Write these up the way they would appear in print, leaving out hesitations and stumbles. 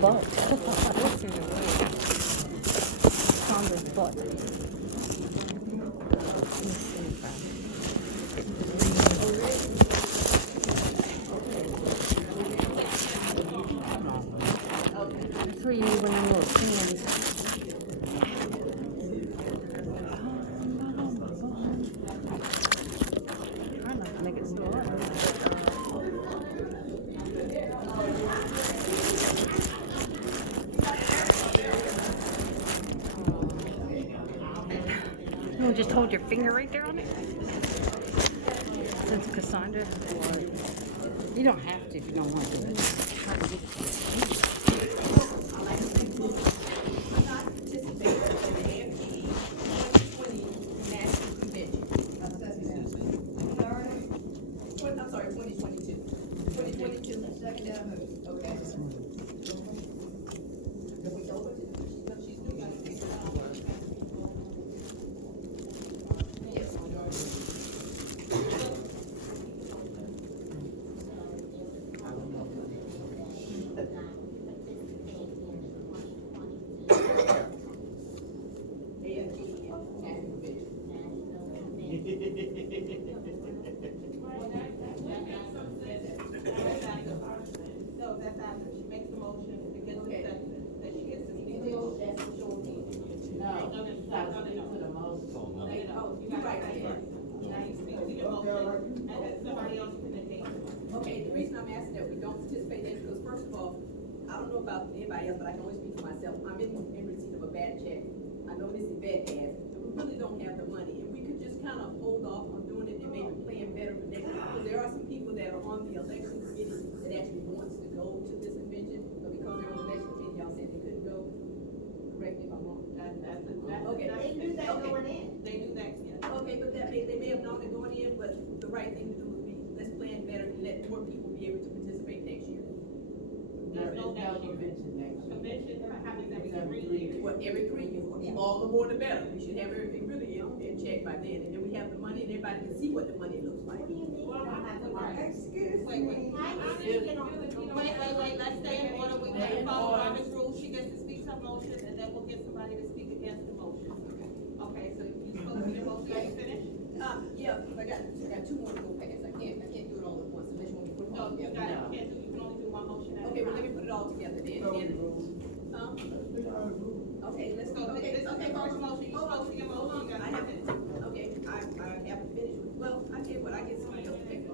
butt. What's in the way? Sandra's butt. That's where you need one of them little cans. Try not to make it so hot. No, just hold your finger right there on it. Since Cassandra, you don't have to if you don't want to. Try to get I'm sorry, 2022. 2022. Okay. No, that's after she makes the motion, it gets the second, then she gets the details. That's what you'll need. No, you right there. Now you speak to your motion, and then somebody else can negate. Okay, the reason I'm asking that we don't participate in it, because first of all, I don't know about anybody else, but I can only speak for myself. I'm in receipt of a bad check. I know Miss Yvette has, and we really don't have the money. And we could just kind of hold off on doing it and maybe plan better for next year. Because there are some people that are on the election committee that actually wants to go to this convention, but because they're on the election committee, y'all said they couldn't go. Correct me if I'm wrong. Okay. They knew that going in. They knew that, yeah. Okay, but they may have known it going in, but the right thing to do would be, let's plan better and let more people be able to participate next year. There's no convention next year. Convention happens every 3 years. Well, every 3 years, all the more the better. We should have everything really in check by then, and then we have the money, and everybody can see what the money looks like. Well, I have to write. Excuse Wait, me. wait, let's stay in order, we can follow Robert's rules, she gets to speak her motion, and then we'll get somebody to speak against the motion. Okay, so you supposed to be the motion, are you finished? Yeah, I got 2 more to go past. I can't do it all at once, unless you want me to put it all No, you together. can't do, you can only do one motion at a time. Okay, well, let me put it all together then. Okay, let's go. So this is the first motion, you supposed to get a motion, you I got haven't, okay, I haven't finished with, well, I tell you what, I get somebody else to take it.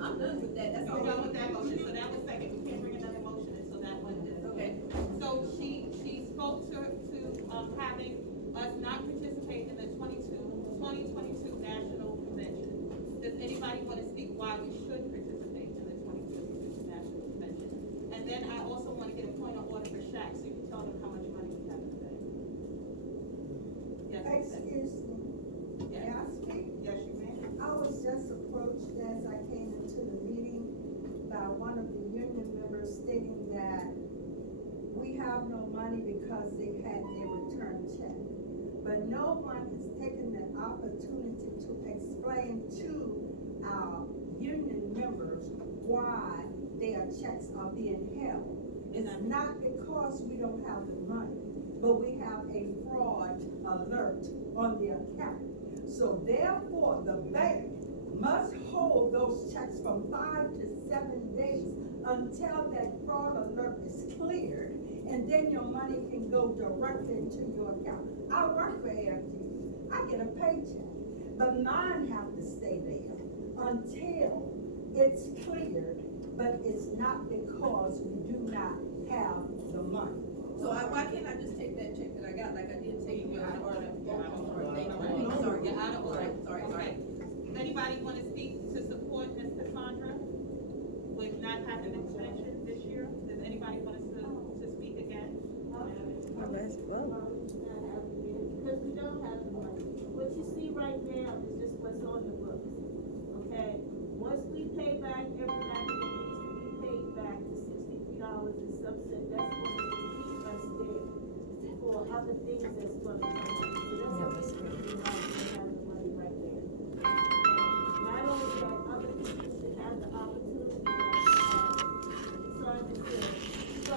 I'm done with that, that's So all. done with that motion, so that was second, we can't bring another motion until that one is. Okay. So she spoke to having us not participate in the 2022 National Convention. Does anybody want to speak why we should participate in the 2022 National Convention? And then I also want to get a point of order for Shaq, so you can tell them how much money we have today. Yes, Excuse me. May I speak? yes, you may. I was just approached as I came into the meeting by one of the union members stating that we have no money because they had their return check. But no one has taken the opportunity to explain to our union members why their checks are being held. It's not because we don't have the money, but we have a fraud alert on the account. So therefore, the bank must hold those checks from 5 to 7 days until that fraud alert is cleared, and then your money can go directly into your account. I work for AFGE. I get a paycheck, but mine have to stay there until it's cleared, but it's not because we do not have the money. So why can't I just take that check that I got, like I did take it out of order? Sorry, get out of order, sorry. Anybody want to speak to support Ms. Cassandra with not having the convention this year? Does anybody want us to speak again? Because we don't have the money. What you see right now is just what's on the books, okay? Once we pay back everybody that needs to be paid back, the $63 and some cents, that's going to keep us there for other things that's going to come up. So that's what we have the money right there. Not only that, other people should have the opportunity, Sergeant said, so,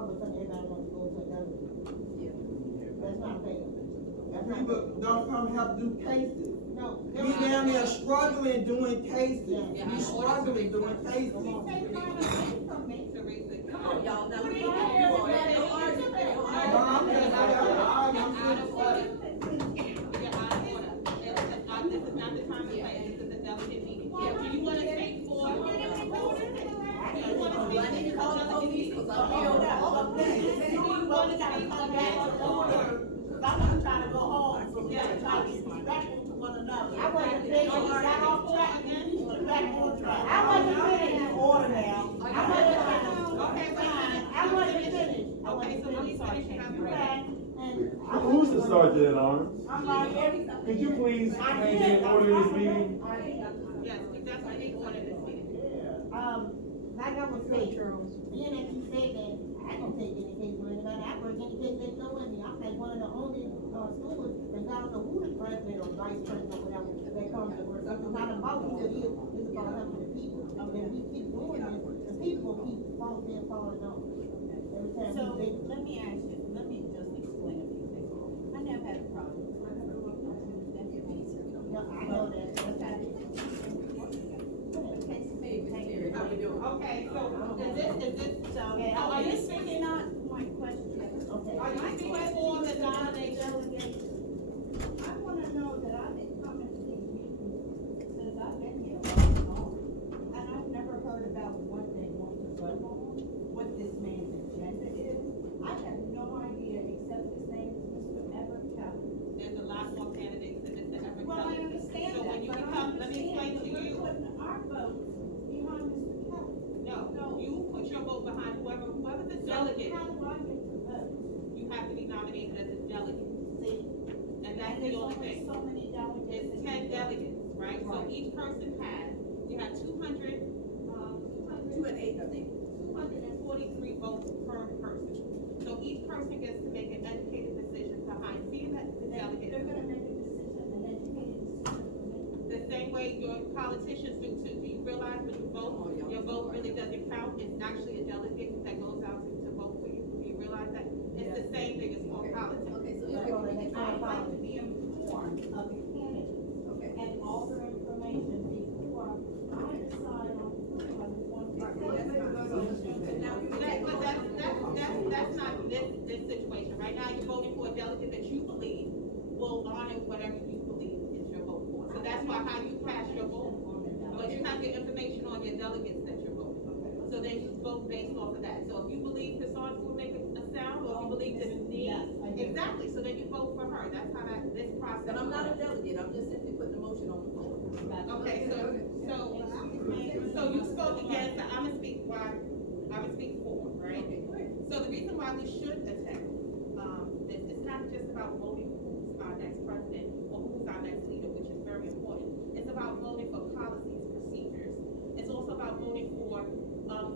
all of a sudden everybody wants to go to a delegate. Yeah. That's not fair. That's not People fair. don't come help do cases. No. We down there struggling doing cases. Yeah. We struggling doing cases. Come on. Teresa, Come on, y'all, now, we What ain't are got you no doing? argument, no No, argument. I'm just, You're out of order. You're out of order. This is not the time to play, this is a delicate meeting. Do you wanna speak for? Do you wanna speak I need to for call the delegate police, meeting? cause I'm here now. Do you wanna speak for delegate order? I wasn't trying to go home, so we Yeah. gotta try to get respectful to one another. I wasn't No, finished. you got off track again? We're back on track. I wasn't finished. In order now. I wasn't finished. Okay, fine. I wasn't finished. I Okay, wasn't so let me finished. finish and I'm You ready. back, and I Who's the wasn't- sergeant at arms? I'm like, Could you please I maintain order in this meeting? Yes, we definitely need order this meeting. Like I was saying, being that you said that, I don't take any case for anybody, I work any case they throw at me, I'm like one of the only, schools that got the who the president or vice president or whatever, that comes to work, it's not about who it is, it's about helping the people, and if we keep doing this, the people will keep falling off. Every time So, we make. let me ask you, let me just explain a few things. I never had a problem. Yeah, I know that, Hey, how we doing? Okay, so is this, So, are you this is speaking, not my question. Okay. are you speaking for the nomination? I wanna know that I've been coming to these meetings since I've been here all along. And I've never heard about what they want to vote on, what this man's agenda is. I have no idea, except his name is Mr. Everett Kelly. There's a lot more candidates than Mr. Everett Well, I Kelly. understand So that, when you but I become, let me explain understand to that you. we're putting our votes behind Mr. Kelly. No, you put your vote behind whoever the So delegate, how do I get to vote? you have to be nominated as a delegate. See? And that's There's the only only thing. so many delegates. It's 10 delegates, right? So Right. each person has, you have 200, 2 and 8, I think. 243 votes per person. So each person gets to make an educated decision behind seeing that the They're delegate, gonna make a decision, an educated decision for me. the same way your politicians do too. Do you realize when you vote, your vote really doesn't count? It's actually a delegate that goes out to vote for you. Do you realize that? It's the same thing as for politics. Okay, so That's all they make. I'd like to be informed of the candidates okay. and all their information before I decide on who I want to. Right, well, that's fine. So now you But that's not this situation. Right now, you're voting for a delegate that you believe will honor whatever you believe is your vote for. So that's why how you cast your vote. But you have your information on your delegates that you're voting for. So then you vote based off of that. So if you believe Cassandra will make a sound, or if you believe Denise, Yes, I do. exactly, so then you vote for her. That's how this process. But I'm not a works. delegate, I'm just simply putting a motion on the floor. Okay, so you spoke against, I'm gonna speak why, I'm gonna speak for, right? Okay, go ahead. So the reason why we should attend, this is not just about voting who's our next president or who's our next leader, which is very important. It's about voting for policies, procedures. It's also about voting for,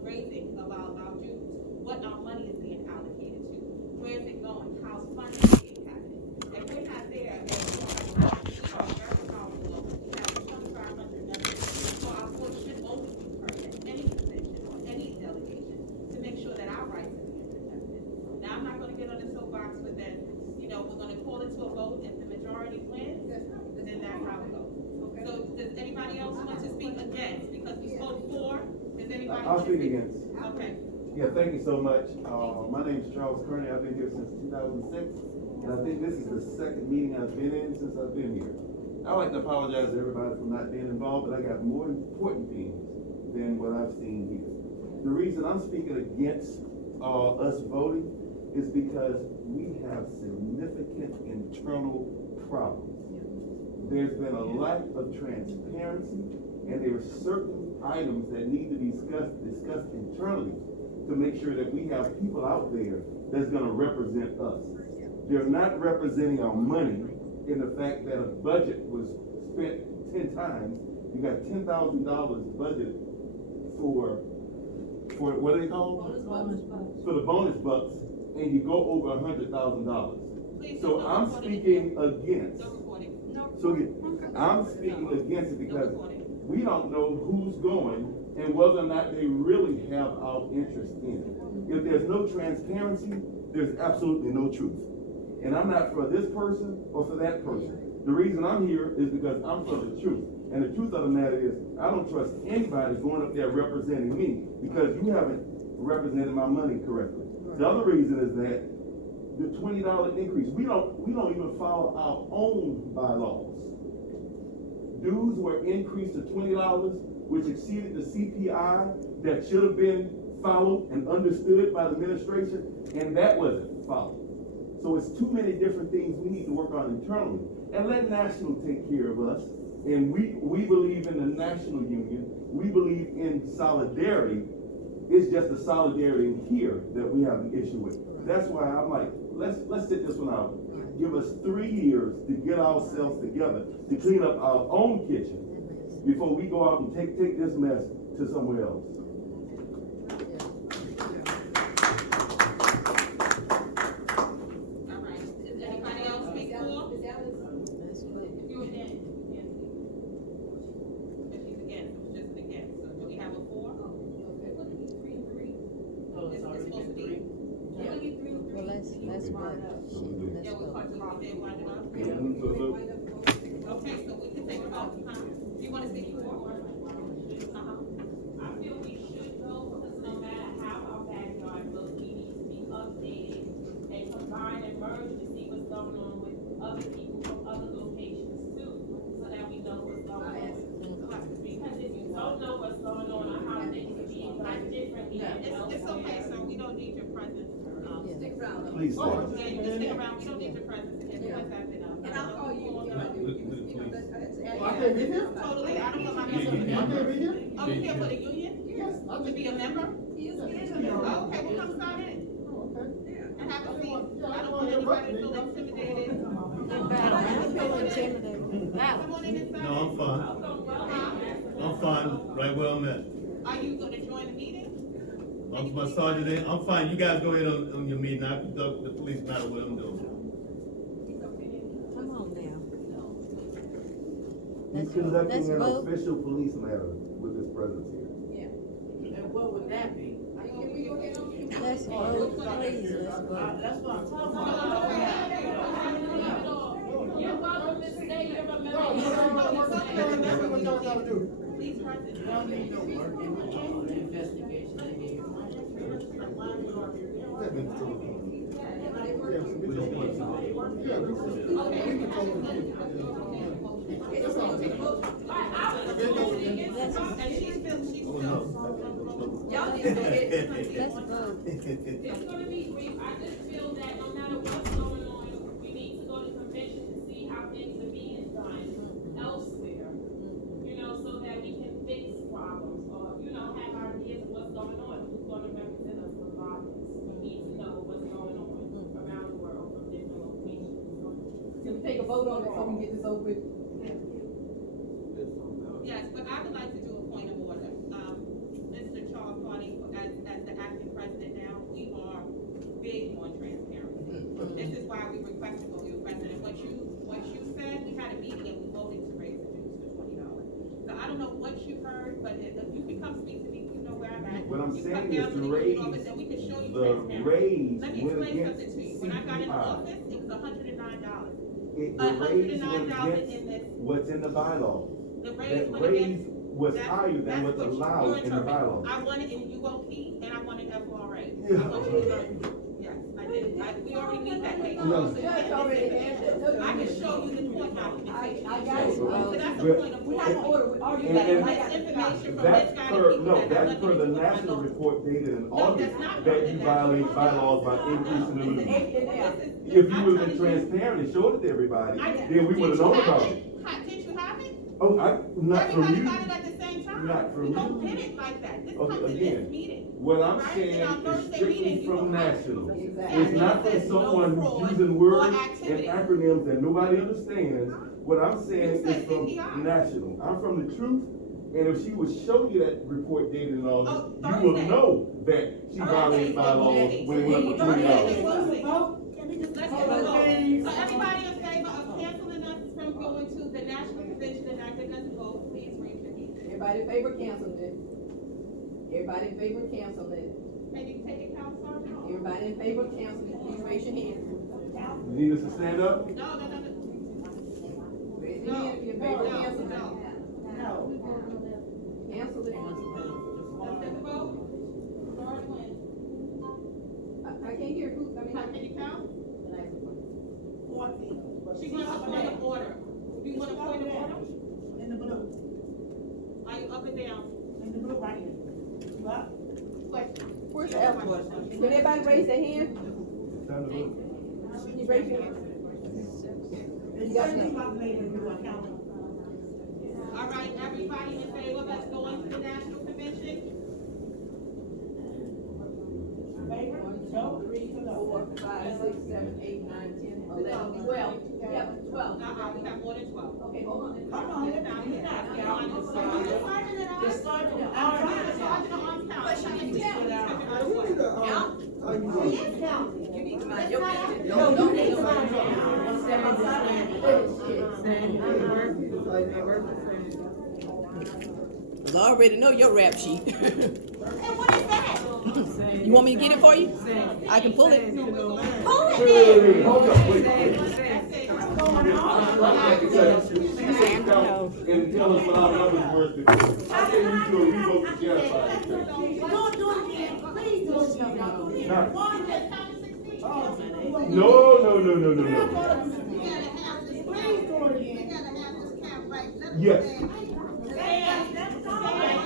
raising of our dues, what our money is being allocated to, where is it going, how's funding being happening. If we're not there, we are very powerful, we have 2,500 members, so our voice should always be heard at any position or any delegation to make sure that our rights are being protected. Now, I'm not gonna get on the soapbox with that, we're gonna call it to a vote, if the majority wins, That's right. then that's how it goes. Okay. So, does anybody else want to speak against, because we spoke for, does anybody? I'll want to speak against. Okay, Yeah, thank you so much. My name's Charles Kearney. I've been here since 2006, and I think this is the second meeting I've been in since I've been here. I'd like to apologize to everybody for not being involved, but I got more important things than what I've seen here. The reason I'm speaking against us voting is because we have significant internal problems. There's been a lack of transparency, and there are certain items that need to be discussed internally to make sure that we have people out there that's gonna represent us. They're not representing our money in the fact that a budget was spent 10 times. You got $10,000 budgeted for what are they called? Bonus bucks. For the bonus bucks, and you go over $100,000. please. So don't I'm record it speaking again. against. Don't record it. So I'm speaking against it because we don't know who's going and whether or not they really have our interest in it. If there's no transparency, there's absolutely no truth. And I'm not for this person or for that person. The reason I'm here is because I'm for the truth. And the truth of the matter is, I don't trust anybody going up there representing me because you haven't represented my money correctly. The other reason is that the $20 increase, we don't even follow our own bylaws. Dues were increased to $20, which exceeded the CPI that should have been followed and understood by the administration, and that wasn't followed. So it's too many different things we need to work on internally. And let national take care of us. And we believe in the national union. We believe in solidarity. It's just the solidarity in here that we have an issue with. That's why I'm like, let's sit this one out. Give us 3 years to get ourselves together, to clean up our own kitchen before we go out and take this mess to somewhere else. All right, is anybody else speak for? If you against, you can't speak. If she's against, it was just an against, so do we have a for? It's supposed to be. Well, let's wind up. Yeah, we're part of the wind it up. Yeah. Okay, so we can take a vote, huh? Do you wanna speak for? I feel we should go, because no matter how our backyard looks, we need to be updated and combine and merge to see what's going on with other people from other locations too, so that we know what's going on. Because if you don't know what's going on or how things are being done differently than It's okay, elsewhere. so we don't need your presence. Stick around. Please stay. Yeah, you can stick around, we don't need your presence, and what's happening. And I'll call you, if I do, you know, that's. I can't be here? Totally, I don't put my I name on can't it. be here? Oh, you here for the union? Yes. To be a member? He is getting Oh, okay, well, come sign in Oh, okay. and have a seat. Yeah, I don't want anybody to feel intimidated. I don't feel intimidated. Come on in and sign. No, I'm fine. I'm fine, right where I'm at. Are you gonna join the meeting? I'm my sergeant in. I'm fine. You guys go ahead on your meeting. I conduct the police matter what I'm doing. Come on now. He's conducting an official police matter with his presence here. And what would that be? Let's vote, please, let's vote. That's what I'm talking about. You're welcome to stay here, No, what y'all gotta do? Please present. Y'all need to work in the investigation here. And she's still. Y'all need to go ahead. Let's vote. It's gonna be brief, I just feel that no matter what's going on, we need to go to convention to see how things are being done elsewhere. You know, so that we can fix problems, or, you know, have ideas of what's going on, who's gonna represent us regardless. We need to know what's going on around the world from different locations. Can we take a vote on it so we can get this over with? Yes, but I would like to do a point of order. Mr. Charles Carney, as the acting president now, we are big on transparency. This is why we requested what we requested, and what you said, we had a meeting and we voted to raise the dues to $20. So I don't know what you heard, but if you can come speak to me, you know where I'm at. What I'm You come saying down is to to the raise union office and we can show you the transparency. raise Let me went explain against something to you. When I got in CPI. office, it was $109. The raise went $109 against in this. what's in the bylaws. The raise That went raise against. was That's- higher than that's what's what allowed you're in the interpreting. bylaws. I wanted in UOP and I wanted FRA. Yeah. I want you to learn. Yes, I did. We already need that page. No. Judge already had that. I can show you the court documentation. I got it. So that's a But- point of We order. have order, we already And- got it. and- I got This it. information from That's this guy per, to people no, that have that's nothing per to the do with my national law. report dated in No, August, that's not that per you the violate national bylaws by report. increasing the No, dues. Eight in there. If you I'm would have telling been you- transparent and showed it to everybody, I did. then we would have known Did you about have it. Did you have it? Oh, not from Everybody you. got it at the same time. Not from We don't you. get it like that. This Okay, comes in again, this meeting. What I'm Right? saying In our is Thursday strictly meeting, you from will have- national. Exactly. It's not for There's no someone fraud who's using or words and activity. acronyms that nobody understands. What I'm saying You said is from CPI. national. I'm from the truth, and if she would show you that report dated in August, Oh, you will Thursday. know that she Thursday. violated bylaws when it went up to Thursday. $20. Let's get a vote. Okay. So everybody in favor of canceling us from going to the national convention and not getting us a vote, please raise your hand. Everybody in favor of canceling it? Everybody in favor of canceling? Can you take it, Council Sergeant? Everybody in favor of canceling, please raise your hand. You need us to stand up? No. Raise your hand if you're in favor of canceling. No. Cancel it. Let's take the vote. Start when? I can't hear who, I mean. Can you count? 14. She wants a point of order. You want a point of order? In the blue, Are you up and down? in the blue right here. You up? Question. Where's the F one? Can everybody raise their hand? Can you raise your hand? It's just me, my neighbor, you are counting. All right, everybody in favor, let's go on to the national convention. Favor? One, two, three, 4, 5, 6, 7, 8, 9, 10, 11, 12. Yeah, 12. We got more than 12. Okay, hold on. Come on, Get down, get down. I'm trying to. You need to mind your business. Don't need I already know your rap sheet. And what is that? You want me to get it for you? I can pull it. Pull it Wait, hold up, wait. What's going on? And tell us what our numbers were before. I think we do a revote to Jeff. Don't do it again, please do it again. No. One, oh, No. please do it again. Yes.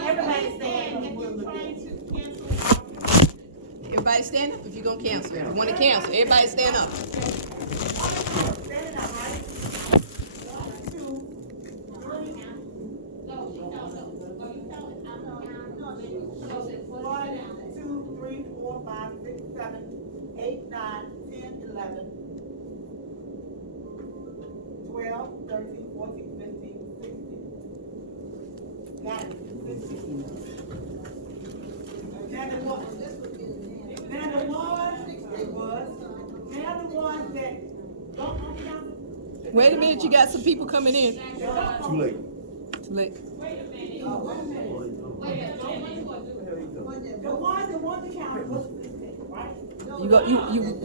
Everybody stand. If you're trying to cancel, Everybody stand up if you're gonna cancel. If you wanna cancel, everybody stand up. Stand up, right? 1, 2, 3. no, she counts. Are you counting? 1, 2, 3, 4, 5, 6, 7, 8, 9, 10, 11, 12, 13, 14, 15, 16. Got it. 16. Now the ones that don't want to count. Wait a minute, you got some people coming in. Too late. Too late. Wait a minute. The ones that want to count, what's this thing, right?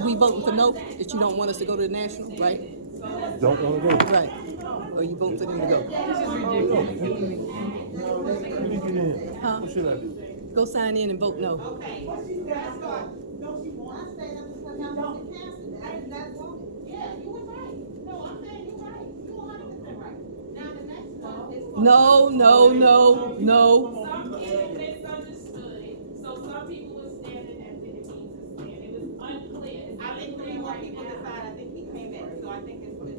We voting for no, that you don't want us to go to the national, right? Don't want to go. Right. Or you voting for them to go? Huh? What should I do? Go sign in and vote no. Okay. What she said, I thought, don't she want? Yeah, you were right. No, I'm saying you're right. You're 100% right. Now the next one is. No. Some people misunderstood, so some people were standing as it means to stand, it was unclear. I think 3 more people decide, I think he came back, so I think it's on.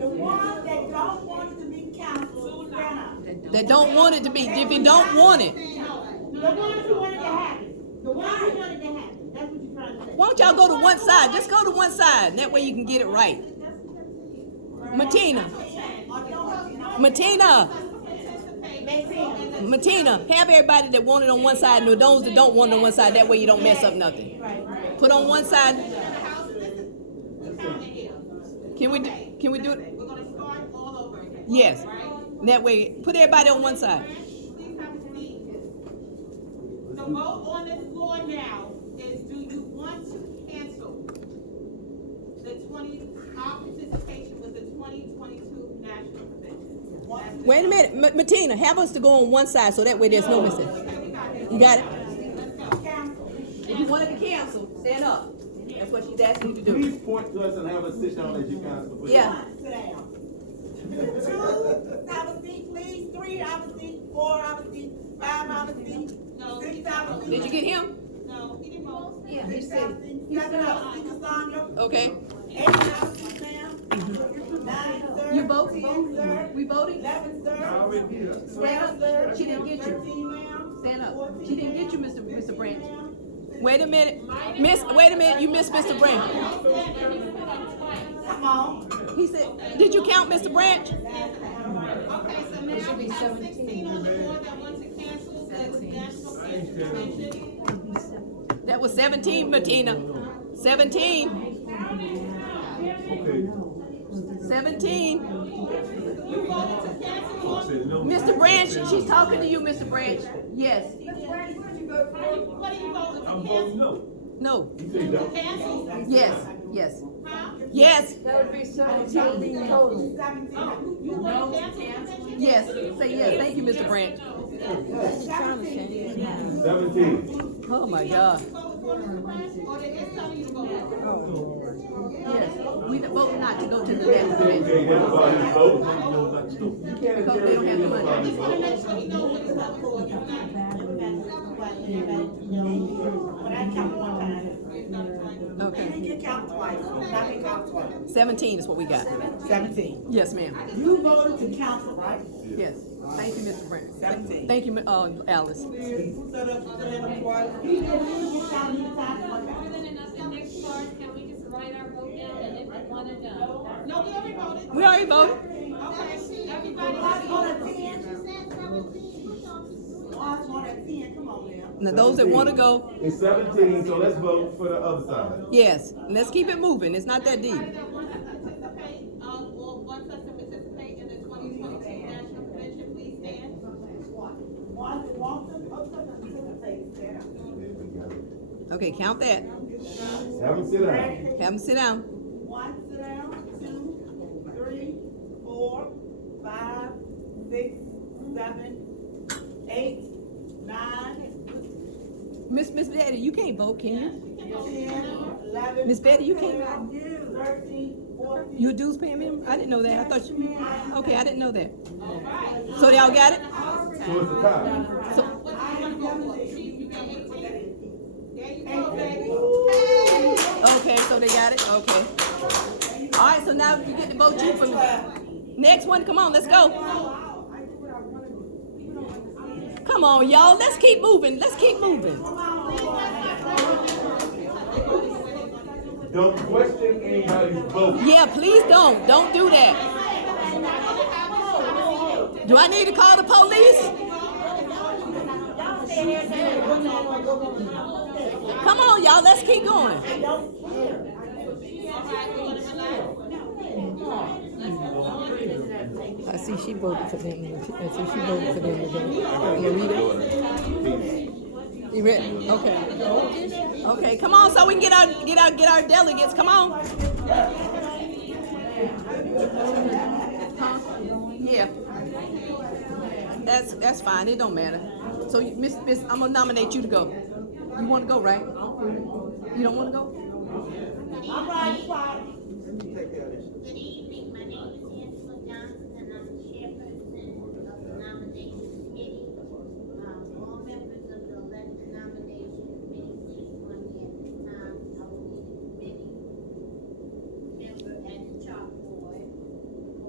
The ones that don't want it to be counseled, stand up. That don't want it to be, if you don't want it, The ones who wanted to happen, the ones who wanted to happen, that's what you're trying to say. why don't y'all go to one side? Just go to one side, and that way you can get it right. Matina, have everybody that want it on one side and those that don't want it on one side, that way you don't mess up nothing. Put on one side. Can we do it? We're gonna start all over again. Yes. Right? That way, put everybody on one side. Please have a seat. The vote on the floor now is, do you want to cancel our participation with the 2022 National Convention? Wait a minute, Matina, have us to go on one side so that way there's no mistake. You got it? Let's go. If you wanted to cancel, stand up. That's what she's asking you to do. Please point to us and have us sit down as you cancel. please. Yeah. Sit down. 2, have a seat, please. 3, have a seat. 4, have a seat. 5, have a seat. No, 6, have a seat. Did you get him? No, he didn't vote. 6, have a seat. 7, have a seat, Cassandra. Okay. 8, have a seat, ma'am. 9, sir. You vote? 10, sir. We voting? 11, sir. I already here. 12, sir. She didn't get you. 13, ma'am. Stand up. 14, She didn't get you, ma'am. Mr. Branch. 15, ma'am. Wait a minute. Wait a minute, you missed Mr. Branch. Come on. He said, did you count Mr. Branch? Okay, so now we have 16 on the floor that want to cancel the National Convention. That was 17, Matina. 17. Okay. 17. You voted to cancel on. Mr. Branch, she's talking to you, Mr. Branch. Yes. What are you voting to cancel? No. Cancel? Yes. Yes. Huh? Yes. That would be 17 total. Oh, you want to cancel convention? Yes. Say yes. Thank you, Mr. Branch. 17. Oh my God. Or they just telling you to vote? Yes. We vote not to go to the next Okay, convention everybody vote. You can't because they don't have the money. I just want to make sure he knows what he's voting for. But I count one time. Okay. You count twice, not can count twice. 17 is what we got. 17. Yes, ma'am. You voted to council, right? Yes. Thank you, Mr. Branch. 17. Thank you, Alice. Put it in the next part, can we just write our vote down and if we wanna know? No, we already voted. We already voted. Okay, everybody. One's on a 10. One's on a 10, come on now. Now, those that want to go, It's 17, so let's vote for the other side. yes. Let's keep it moving. It's not that deep. Everybody that wants to participate, or wants us to participate in the 2022 National Convention, please stand. One that wants to participate, stand up. Okay, count that. Have them sit down. Have them sit down. One, sit down, 2, 3, 4, 5, 6, 7, 8, 9, Miss Betty, you can't vote, can you? 10, 11. Miss Betty, you can't vote. 13, 14. You a dues paying member? I didn't know that. I thought you. Okay, I didn't know that. So y'all got it? So it's a tie. So, What do you want to vote for? Chief, you got 18? There you go, baby. okay, so they got it? Okay. All right, so now you get to vote you for me. Next one, come on, let's go. Come on, y'all. Let's keep moving. Let's keep moving. Don't question anybody's vote. Yeah, please don't. Don't do that. Do I need to call the police? Come on, y'all. Let's keep going. I see she voted for them. I see she voted for them today. You read it? You read? Okay. Okay, come on, so we can get our delegates. Come on. Yeah. That's fine. It don't matter. So, Miss, I'm gonna nominate you to go. You want to go, right? You don't want to go? All right, quiet. Good evening, my name is Angela Johnson and I'm the chairperson of the nomination committee. All members of the elected nomination committee, please join me at this time. I will be the committee member at the chalkboard.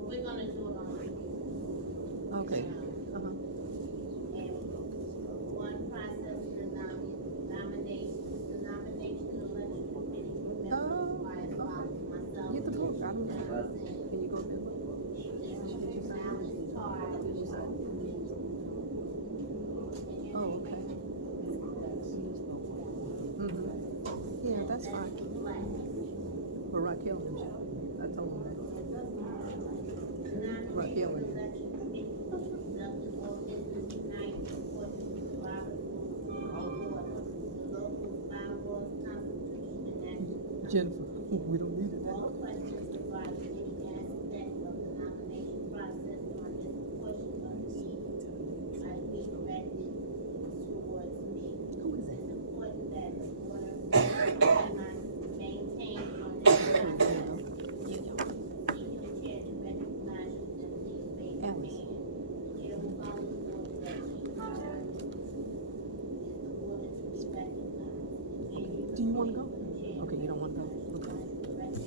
We're gonna do it on review. Okay. And one process of the nomination election committee members requires myself. Get the book. I don't know. Can you go there? Oh, okay. Yeah, that's fine. For Raquel, I told him that. Raquel. Jennifer, we don't need it. All questions regarding any aspect of the nomination process during this portion of the meeting are to be directed towards me. It's important that the order maintained on this process. Even the chair to recognize you, then please raise your hand. The chair will call the order that she heard. Is the order to be recognized? Do you want to go? Okay, you don't want to go? Okay.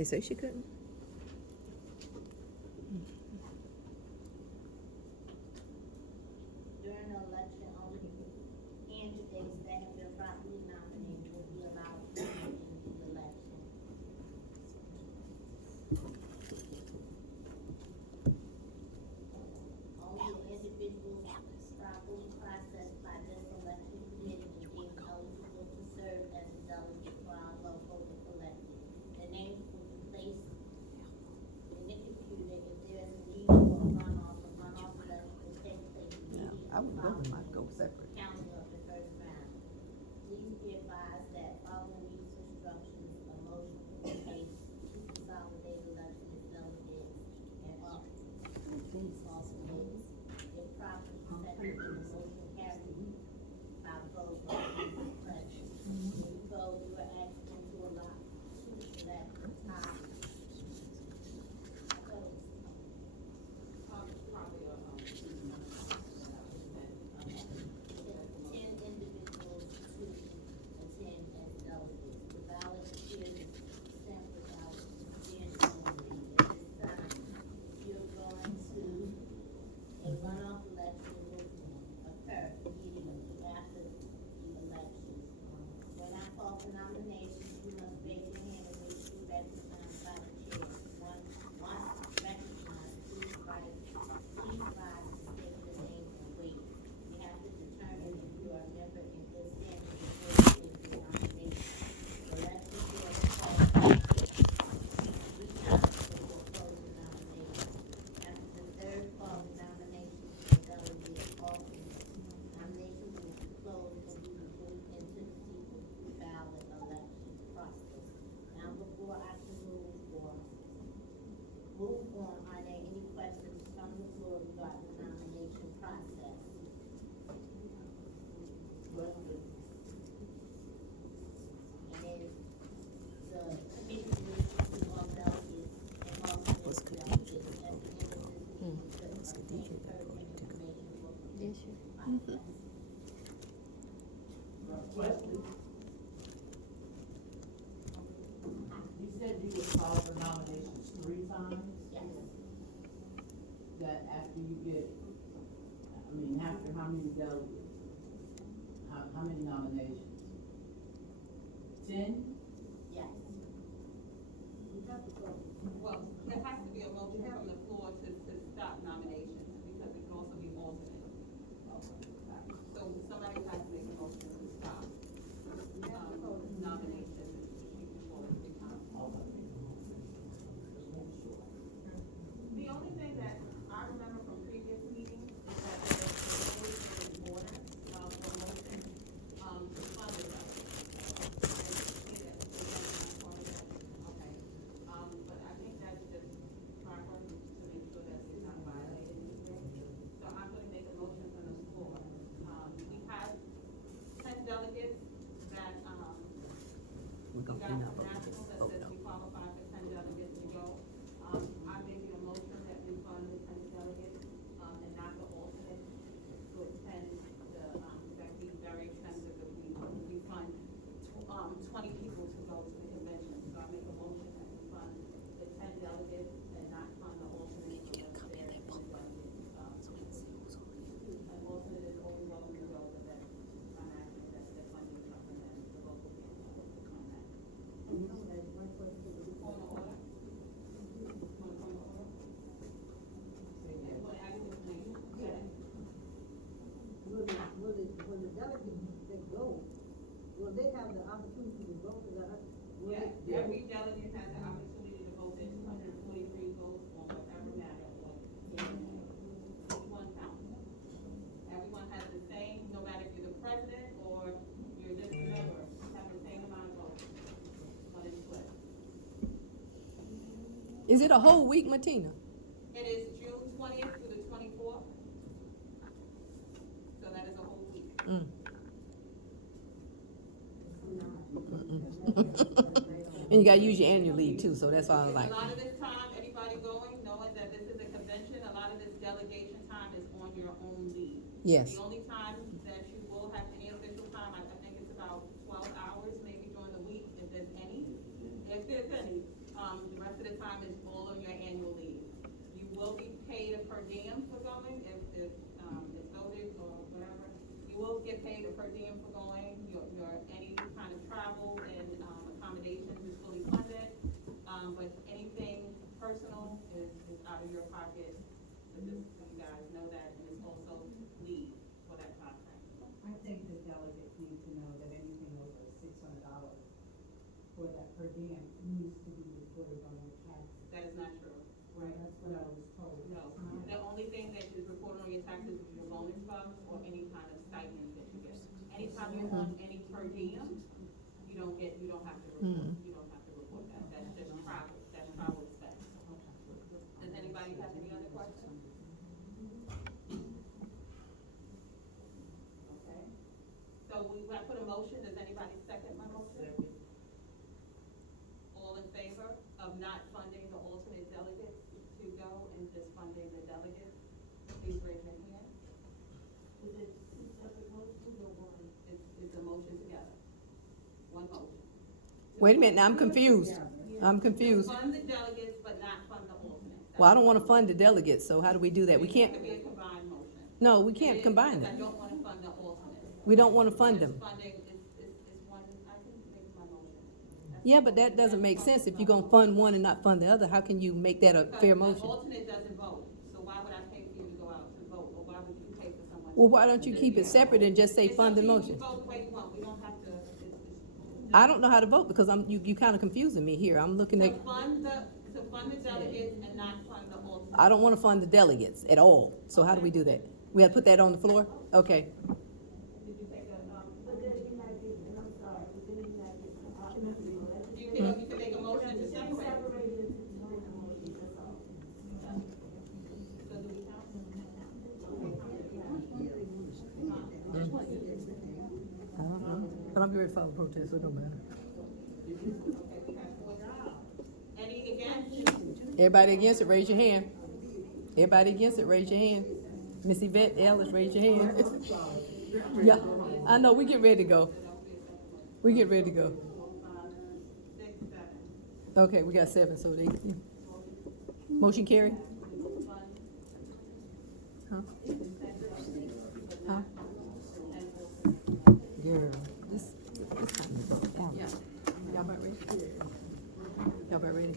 They say she couldn't. During the election, only candidates that have been properly nominated will be allowed to vote in the election. Only individuals properly processed by this election committee and deemed eligible to serve as a delegate for our local if elected. The names will be placed in the computer. If there is a need for a runoff election will take place immediately I would love following them to go separate. counting of the first round. Please be advised that following these instructions, a motion will be made to consolidate election as delegates and alternates. If properly seconded, the motion carried by vote of the president. When you vote, you are asked to allow to select the top. I thought it was Probably, Okay. 10 individuals to attend as delegates. The ballot appears sent without being opened. At this time, you're going to, a runoff election will occur immediately after the election. When I call for nominations, you must raise your hand and wait to be recognized by the chair. Once recognized, please rise and state your name and wait. We have to determine if you are a member in good standing before you take your nomination. The election board will call before closing nominations. After the third call of nominations for delegate alternate, nominations will be closed and we will move into the secret ballot election process. Now, before I can move on, are there any questions from the floor regarding the nomination process? And then the committee needs to move on delegates and also delegates at the end of this meeting. Because I think pertinent information will be processed. Question? You said you would call for nominations 3 times? Yes. That after you get, after how many delegates? How many nominations? 10? Yes. well, there has to be a motion from the floor to stop nominations, because it can also be alternate. So somebody has to make a motion to stop, nominations, you can call it 3 times. The only thing that I remember from previous meetings is that there was always an order, for motion, to fund it. Okay, but I think that's just proper to make sure that it's not violated anyway. So I'm gonna make a motion from the floor. We have 10 delegates that, we got from national that says we qualify for 10 delegates to go. I'm making a motion that we fund the 10 delegates, and not the alternate. So it's 10, that'd be very expensive if we fund 20 people to go to the convention. So I make a motion that we fund the 10 delegates and not fund the alternate. So that's there. And alternate is always welcome to go, but that's, I'm asking that the funding something that the local can't fund that. Point of order? Point of order? Yeah, well, actually, please, okay. Will the delegates that go, will they have the opportunity to vote for Yeah, every delegate has the opportunity to vote. There's 243 votes on whatever matter, or one count. Everyone has the same, no matter if you're the president or you're just a member, have the same amount of votes when it's split. Is it a whole week, Martina? It is June 20th through the 24th. So that is a whole week. And you gotta use your annual leave too, so that's why I was like. A lot of this time, everybody going, knowing that this is a convention, a lot of this delegation time is on your own leave. Yes. The only time that you will have any official time, I think it's about 12 hours, maybe during the week, if there's any. If there's any, diem for going, your, any kind of travel and, accommodations is fully funded. But anything personal is out of your pocket, so just so you guys know that, and it's also leave for that time frame. I think the delegates need to know that anything over $600 for that per diem needs to be reported on your taxes. That is not true. Right, that's what I was told. No, the only thing that is reported on your taxes is your bonus funds or any kind of stipends that you get. Anytime you're on any per diem, you don't have to report, you don't have to report that, that's just travel expense. Does anybody have any other questions? Okay, so I put a motion, does anybody second my motion? All in favor of not funding the alternate delegates to go and just funding the delegates, please raise your hand. Is it two separate motions or one? It's a motion together, one motion. Wait a minute, now I'm confused. I'm confused. Fund the delegates, but not fund the alternates. Well, I don't wanna fund the delegates, so how do we do that? We can't, It could be a combined motion. no, we can't It is, combine because I them. don't wanna fund the alternates. We don't wanna fund Just them. funding is one, I can make my motion. That's Yeah, my but that motion. doesn't make That's sense. If fine. you're gonna fund one and not fund the other, how can you make that a Because fair the motion? alternate doesn't vote, so why would I pay for you to go out to vote, or why would you pay for someone? Well, why don't you keep it separate and just say It's up fund the to you. motion? You vote the way you want, we don't have to, I don't know how to vote because you kinda confusing me here. I'm looking at, to fund the delegates and not fund the alternates. I don't wanna fund the delegates at all. So how do we do that? We have to put that on the floor? Okay. Did you take a, But then you're not getting, I'm sorry, but then you're not getting, you can make a motion to separate. separate it into two different motions, that's all. So do we count? I don't know. But I'm getting ready to file a protest, so it don't matter. Any against? Everybody against it, raise your hand. Everybody against it, raise your hand. Miss Yvette Ellis, raise your hand. Yeah, I know, we get ready to go. We get ready to go. 6, 7. Okay, we got 7, so they, yeah. Motion carried? Huh? Huh? Girl, this time is up. Yeah. Y'all about ready? Y'all about ready?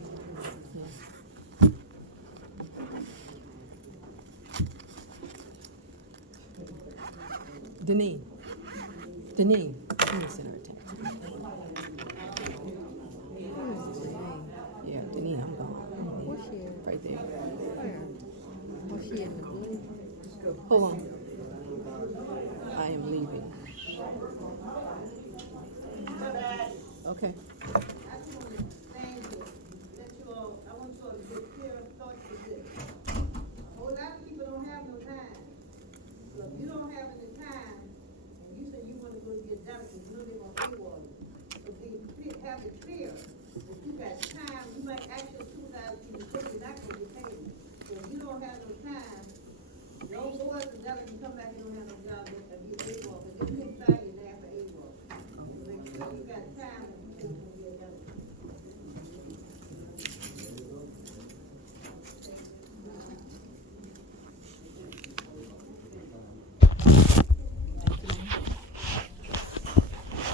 Yeah. Deneen, let me send her a text. Yeah, Deneen, I'm gone. What's she at? Right there. Where? Was she in the blue? Hold on. I am leaving. Okay. I just want to thank you, let you all, I want you all to get clear thoughts with this. A whole lot of people don't have no time. So if you don't have any time, and you say you wanna go to your doctor, you know they're gonna pay for you. So have it clear, if you got time, you might ask your supervisor, you're not gonna get paid. So if you don't have no time, don't go up to them and come back and